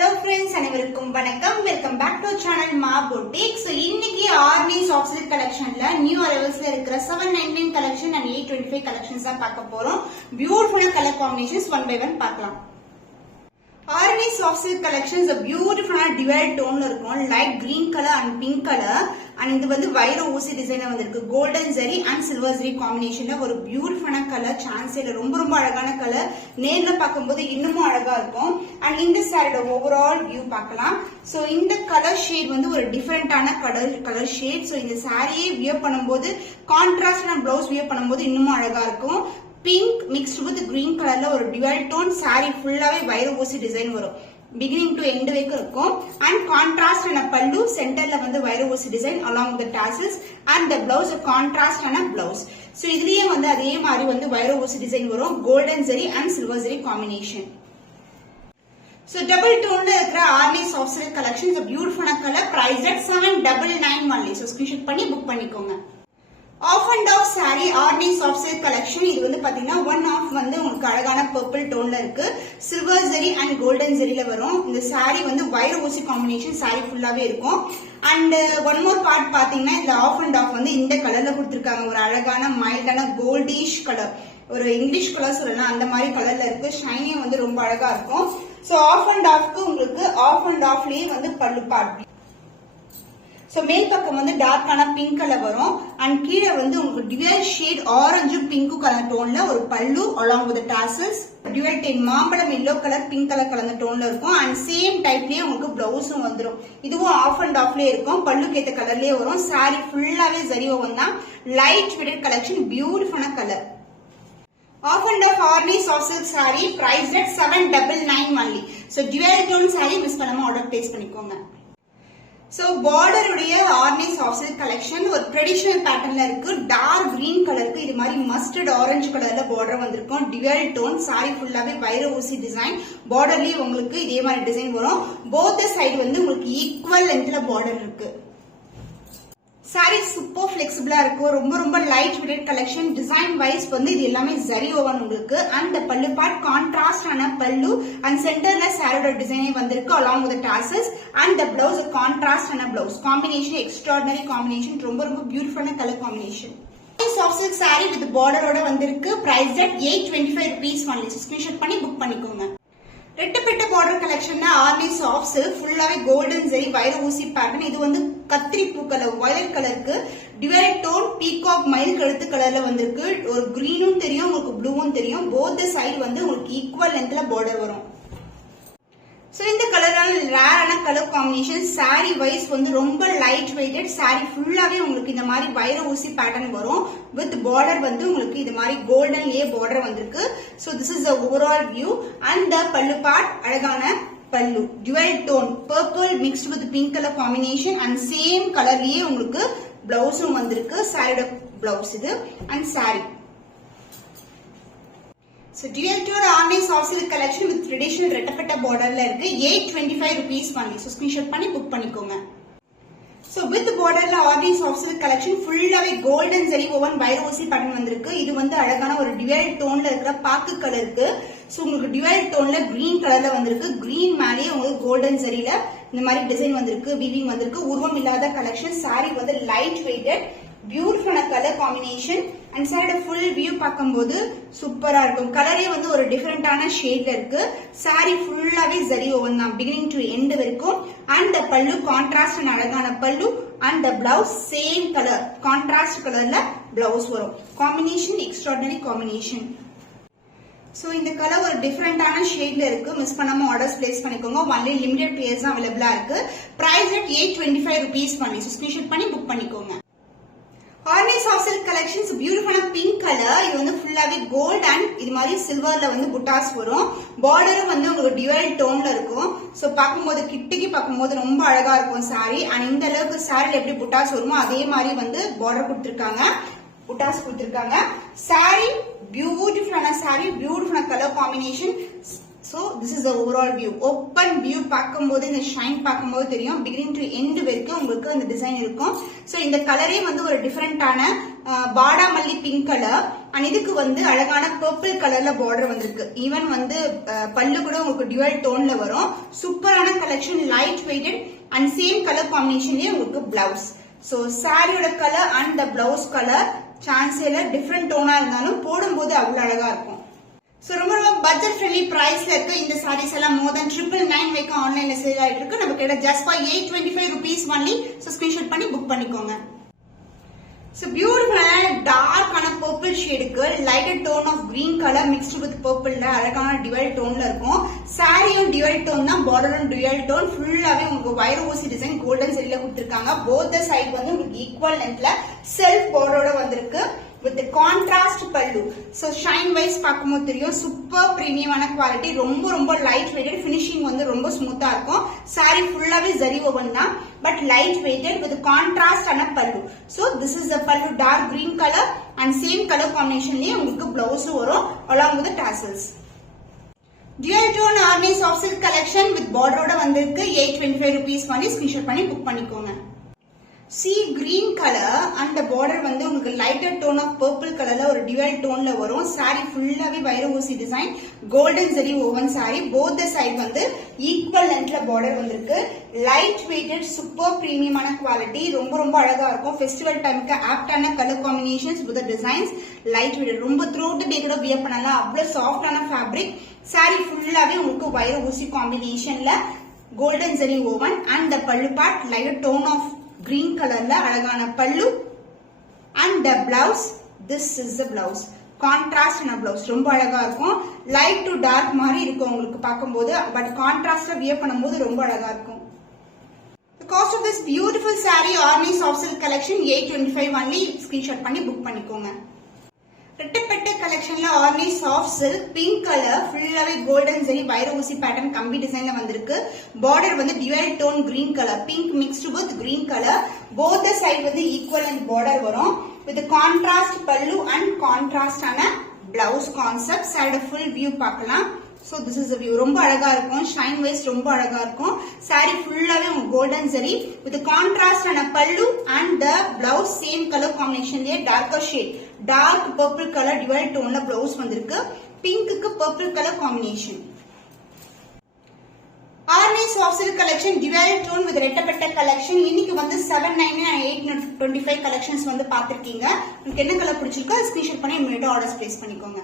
Hello friends, அனைவருக்கும் வணக்கம். Welcome back to channel Ma Boutique. So இன்னைக்கு Army soft silk collectionல new arrivals இருக்கிற 799 collection and 825 collections தான் பார்க்க போறோம். Beautiful color combinations one by one பார்க்கலாம். Army soft silk collections a beautiful dual tone இருக்கும். Light green color and pink color. And இது வந்து வைர ஊசி டிசைன்ல வந்திருக்கு. Golden zari and silver zari combinationல ஒரு பியூட்டிஃபுல்லான கலர். சான்ஸ்ல ரொம்ப அழகான கலர். நேர்ல பார்க்கும்போது இன்னும் அழகா இருக்கும். And இந்த சாரியோட ஓவரால் வியூ பார்க்கலாம். சோ இந்த கலர் ஷேட் வந்து ஒரு டிஃபரண்டான கலர் ஷேட். சோ இந்த சாரியை வியர் பண்ணும்போது கான்ட்ராஸ்டான ப்ளவுஸ் வியர் பண்ணும்போது இன்னும் அழகா இருக்கும். பிங்க் மிக்ஸ்ட் வித் கிரீன் கலர்ல ஒரு டியூவல் டோன் சாரி ஃபுல்லாவே வைர ஊசி டிசைன் வரும். beginning to end வரைக்கும் இருக்கும். and contrast ஆன பல்லு சென்டர்ல வந்து வைர ஊசி design along with the tassels and the blouse a contrast ஆன blouse. so இதுலயே வந்து அதே மாதிரி வந்து வைர ஊசி டிசைன் வரும். golden zari and silver zari combination. so double tone ல இருக்கிற Army soft silk collection is a beautiful color. price at 799 only. so screenshot பண்ணி புக் பண்ணிக்கோங்க. Off and off saree Army soft silk collection. இது வந்து பாத்தீங்கன்னா one off வந்து உங்களுக்கு அழகான purple டோன்ல இருக்கு. silver zari and golden zariல வரும். இந்த saree வந்து வைர ஊசி காம்பினேஷன் saree ஃபுல்லாவே இருக்கும். and one more part பாத்தீங்கன்னா இந்த off and off வந்து இந்த கலர்ல கொடுத்திருக்காங்க. ஒரு அழகான மைல்டான கோல்டிஷ் கலர், ஒரு இங்கிலீஷ் கலர் சொல்லலாம், அந்த மாதிரி கலர்ல இருக்கு. ஷைனிங் வந்து ரொம்ப அழகா இருக்கும். சோ ஆஃப் அண்ட் ஆஃப்க்கு உங்களுக்கு ஆஃப் அண்ட் ஆஃப்லயே வந்து பல்லு பார்ட். சோ மேல் பக்கம் வந்து டார்க்கான பிங்க் கலர் வரும். அண்ட் கீழே வந்து உங்களுக்கு dual shade orange pink colour டோன்ல ஒரு pallu along with the tassels. Dual tone மாம்பழம் எல்லோ கலர் பிங்க் கலர் கலந்த டோன்ல இருக்கும். அண்ட் சேம் டைப்லயே உங்களுக்கு பிளவுஸும் வந்துடும். இதுவும் ஆஃப் அண்ட் ஆஃப்லயே இருக்கும். பல்லுக்கு ஏத்த கலர்லயே வரும். சாரி ஃபுல்லாவே ஜரி ஓவன் தான். லைட் வெயிட்டட் கலெக்ஷன், பியூட்டிஃபுல்லான colour. Off and off Army soft silk saree priced at 799 only. so dual tone saree miss பண்ணாம ஆர்டர் பிளேஸ் பண்ணிக்கோங்க. சோ பார்டர் உடைய Army soft silk collection ஒரு ட்ரெடிஷனல் பேட்டர்ன்ல இருக்கு. டார்க் கிரீன் கலருக்கு இது மாதிரி மஸ்டர்ட் ஆரஞ்சு கலர்ல பார்டர் வந்திருக்கும். டியூவல் டோன் சாரி ஃபுல்லாவே வைர ஊசி டிசைன். பார்டர்லயே உங்களுக்கு இதே மாதிரி டிசைன் வரும். போத் சைடு வந்து உங்களுக்கு ஈக்குவல் லென்த்ல பார்டர் இருக்கு. சாரி சூப்பர் பிளெக்சிபிளா இருக்கும். ரொம்ப light weighted collection. Design wise வந்து இது எல்லாமே ஜரி ஓவன் உங்களுக்கு. அண்ட் பல்லு பார்ட் கான்ட்ராஸ்ட் ஆன பல்லு அண்ட் சென்டர்ல சாரியோட டிசைனே வந்திருக்கு along with the tassels and the blouse contrast ஆன blouse. Combination extraordinary combination. ரொம்ப பியூட்டிஃபுல்லான colour combination. Soft silk sari with பார்டரோட வந்திருக்கு. Price at 825 rupees only. Screenshot பண்ணி புக் பண்ணிக்கோங்க. ரெட்டப்பட்ட பார்டர் கலெக்ஷன்ல Army soft silk ஃபுல்லாவே கோல்டன் ஜரி வைர ஊசி பேட்டர்ன். இது வந்து கத்திரி பூ கலர் வயலட் கலருக்கு டிவைட் டோன் பீகாக் மயில் கழுத்து கலர்ல வந்திருக்கு. ஒரு கிரீனும் தெரியும், உங்களுக்கு ப்ளூவும் தெரியும். போத் சைடு வந்து உங்களுக்கு ஈக்குவல் லென்த்ல பார்டர் வரும். சோ இந்த கலரான ரேரான கலர் காம்பினேஷன். சாரி வைஸ் வந்து ரொம்ப லைட் வெயிட்டட். சாரி ஃபுல்லாவே உங்களுக்கு இந்த மாதிரி வைர ஊசி பேட்டர்ன் வரும். வித் பார்டர் வந்து உங்களுக்கு இது மாதிரி கோல்டன்லயே பார்டர் வந்திருக்கு. So this is the overall view. And the pallu part அழகான pallu dual tone purple mixed with pink colour combination. And same கலர்லயே உங்களுக்கு பிளவுஸும் வந்திருக்கு. சாரியோட பிளவுஸ் இது and sari. So dual tone Army soft silk collection with traditional ரெட்டப்பட்ட borderல இருக்கு. 825 rupees only. So screenshot பண்ணி புக் பண்ணிக்கோங்க. So with borderல Army soft silk collection ஃபுல்லாவே golden zari woven வைர ஊசி பேட்டர்ன் வந்திருக்கு. இது வந்து அழகான ஒரு dual டோன்ல இருக்கிற பாக்கு கலருக்கு. சோ உங்களுக்கு dual டோன்ல கிரீன் கலர்ல வந்திருக்கு. கிரீன் மேலயே உங்களுக்கு கோல்டன் ஜரில இந்த மாதிரி டிசைன் வந்திருக்கு, வீவிங் வந்திருக்கு. உருவம் இல்லாத கலெக்ஷன். சாரி வந்து லைட் வெயிட்டட், பியூட்டிஃபுல்லான கலர் காம்பினேஷன். அண்ட் சாரியோட ஃபுல் வியூ பார்க்கும்போது சூப்பரா இருக்கும். கலரே வந்து ஒரு டிஃபரெண்டான ஷேட்ல இருக்கு. சாரி ஃபுல்லாவே ஜரி ஓவன் தான் பிகினிங் டு எண்ட் வரைக்கும். அண்ட் த பல்லு கான்ட்ராஸ்ட் அழகான pallu. And the blouse same colour contrast கலர்ல பிளவுஸ் வரும். Combination extraordinary combination. சோ இந்த கலர் ஒரு டிஃபரெண்டான ஷேட்ல இருக்கு. மிஸ் பண்ணாம ஆர்டர்ஸ் பிளேஸ் பண்ணிக்கோங்க. ஒன்லி லிமிடெட் பேர்ஸ் தான் அவைலபிளா இருக்கு. Price at 825 rupees only. So screenshot பண்ணி புக் பண்ணிக்கோங்க. Army soft silk collections பியூட்டிஃபுல்லான பிங்க் கலர். இது வந்து ஃபுல்லாவே கோல்ட் அண்ட் இது மாதிரி சில்வர்ல வந்து புட்டாஸ் வரும். பார்டரும் வந்து உங்களுக்கு டியூவல் டோன்ல இருக்கும். சோ பாக்கும்போது கிட்டிக்கு பாக்கும்போது ரொம்ப அழகா இருக்கும் சாரி. அண்ட் இந்த அளவுக்கு சாரில எப்படி புட்டாஸ் வருமோ அதே மாதிரி வந்து பார்டர் கொடுத்திருக்காங்க, புட்டாஸ் கொடுத்திருக்காங்க. சாரி பியூட்டிஃபுல்லான சாரி, பியூட்டிஃபுல்லான colour combination. So this is the overall view. Open view பார்க்கும்போது இந்த ஷைன் பார்க்கும்போது தெரியும் beginning to end வரைக்கும் உங்களுக்கு இந்த டிசைன் இருக்கும். சோ இந்த கலரே வந்து ஒரு டிஃபரெண்டான பாடாமல்லி பிங்க் கலர் அண்ட் இதுக்கு வந்து அழகான பர்பிள் கலர்ல பார்டர் வந்திருக்கு. ஈவன் வந்து பல்லு கூட உங்களுக்கு டியூவல் டோன்ல வரும். சூப்பரான collection, light weighted and same colour காம்பினேஷன்லயே உங்களுக்கு பிளவுஸ். சோ சாரியோட colour and the blouse colour சான்ஸேல டிஃபரெண்ட் டோனா இருந்தாலும் போடும்போது அவ்வளவு அழகா இருக்கும். சோ ரொம்ப பட்ஜெட் ஃப்ரெண்ட்லி பிரைஸ்ல இருக்கு இந்த சாரீஸ் எல்லாம். மோர் தென் 999 வரைக்கும் ஆன்லைன்ல சேல் ஆயிட்டு இருக்கு. நம்ம கிட்ட just for 825 rupees only. So screenshot பண்ணி புக் பண்ணிக்கோங்க. சோ பியூட்டிஃபுல்லான டார்க்கான பர்பிள் ஷேடுக்கு lighter tone of green colour mixed with பர்பிள்ல அழகான டியூவல் டோன்ல இருக்கும். சாரியும் டியூவல் டோன் தான், பார்டரும் டியூவல் டோன். ஃபுல்லாவே உங்களுக்கு வைர ஊசி டிசைன் கோல்டன் சரியில கொடுத்திருக்காங்க. போத் த சைடு வந்து உங்களுக்கு ஈக்குவல் லென்த்ல செல்ஃப் பார்டரோட வந்திருக்கு with contrast pallu. So shine wise பாக்கும்போது தெரியும் super premium quality, ரொம்ப light weighted, finishing வந்து ரொம்ப ஸ்மூத்தா இருக்கும். saree ஃபுல்லாவே zari woven தான், but light weighted with contrast ஆன pallu. So this is the pallu, dark green color and same color combination லயே உங்களுக்கு blouse வரும் along with the tassels. Dual tone army soft silk collection with border ஓட வந்திருக்கு. 825 rupees only. screenshot பண்ணி book பண்ணிக்கோங்க. See green color and the border வந்து உங்களுக்கு lighter tone of purple colorல ஒரு dual toneல வரும். saree ஃபுல்லாவே வைர ஊசி design, golden zari woven saree. both the side வந்து equal lengthல border வந்திருக்கு. light weighted, super premium ஆன quality, ரொம்ப அழகா இருக்கும். festival டைம்க்கு ஆப்டான color combinations with the designs, light weighted, ரொம்ப throughout the day கூட wear பண்ணலாம். அவ்வளவு சாஃப்டான fabric. saree ஃபுல்லாவே உங்களுக்கு வைர ஊசி காம்பினேஷன்ல golden zari woven and the pallu part lighter tone of green colorல அழகான பல்லு and the blouse. this is the blouse, contrast in a blouse. ரொம்ப அழகா இருக்கும். light to dark மாதிரி இருக்கும் உங்களுக்கு பார்க்கும்போது, but contrast wear பண்ணும்போது ரொம்ப அழகா இருக்கும். the cost of this beautiful saree Orni soft silk collection 825 only. screenshot பண்ணி book பண்ணிக்கோங்க. ரெட்டப்பட்ட கலெக்ஷன்ல Arni soft silk pink colour ஃபுல்லாவே கோல்டன் ஜெரி வைர ஊசி பேட்டர்ன் கம்பி டிசைன்ல வந்திருக்கு. பார்டர் வந்து டிவைட் tone green colour, pink mixed with green colour. Both the side வந்து ஈக்குவல் அண்ட் பார்டர் வரும் with contrast pallu and contrast ஆன blouse concept. Side full view பார்க்கலாம். So this is the view. ரொம்ப அழகா இருக்கும். shine wise ரொம்ப அழகா இருக்கும். saree ஃபுல்லாவே golden zari with the contrast and a pallu and the blouse same color combination லயே darker shade, dark purple color dual tone ல blouse வந்திருக்கு. pink க்கு purple color combination. Arni soft silk collection dual tone with ரெட்டப்பட்ட collection. இன்னைக்கு வந்து 799 and 825 collections வந்து பாத்திருக்கீங்க. உங்களுக்கு என்ன colour பிடிச்சிருக்கோ ஸ்கிரீன்ஷாட் பண்ணி இமிடியேட்டா ஆர்டர்ஸ் பிளேஸ் பண்ணிக்கோங்க.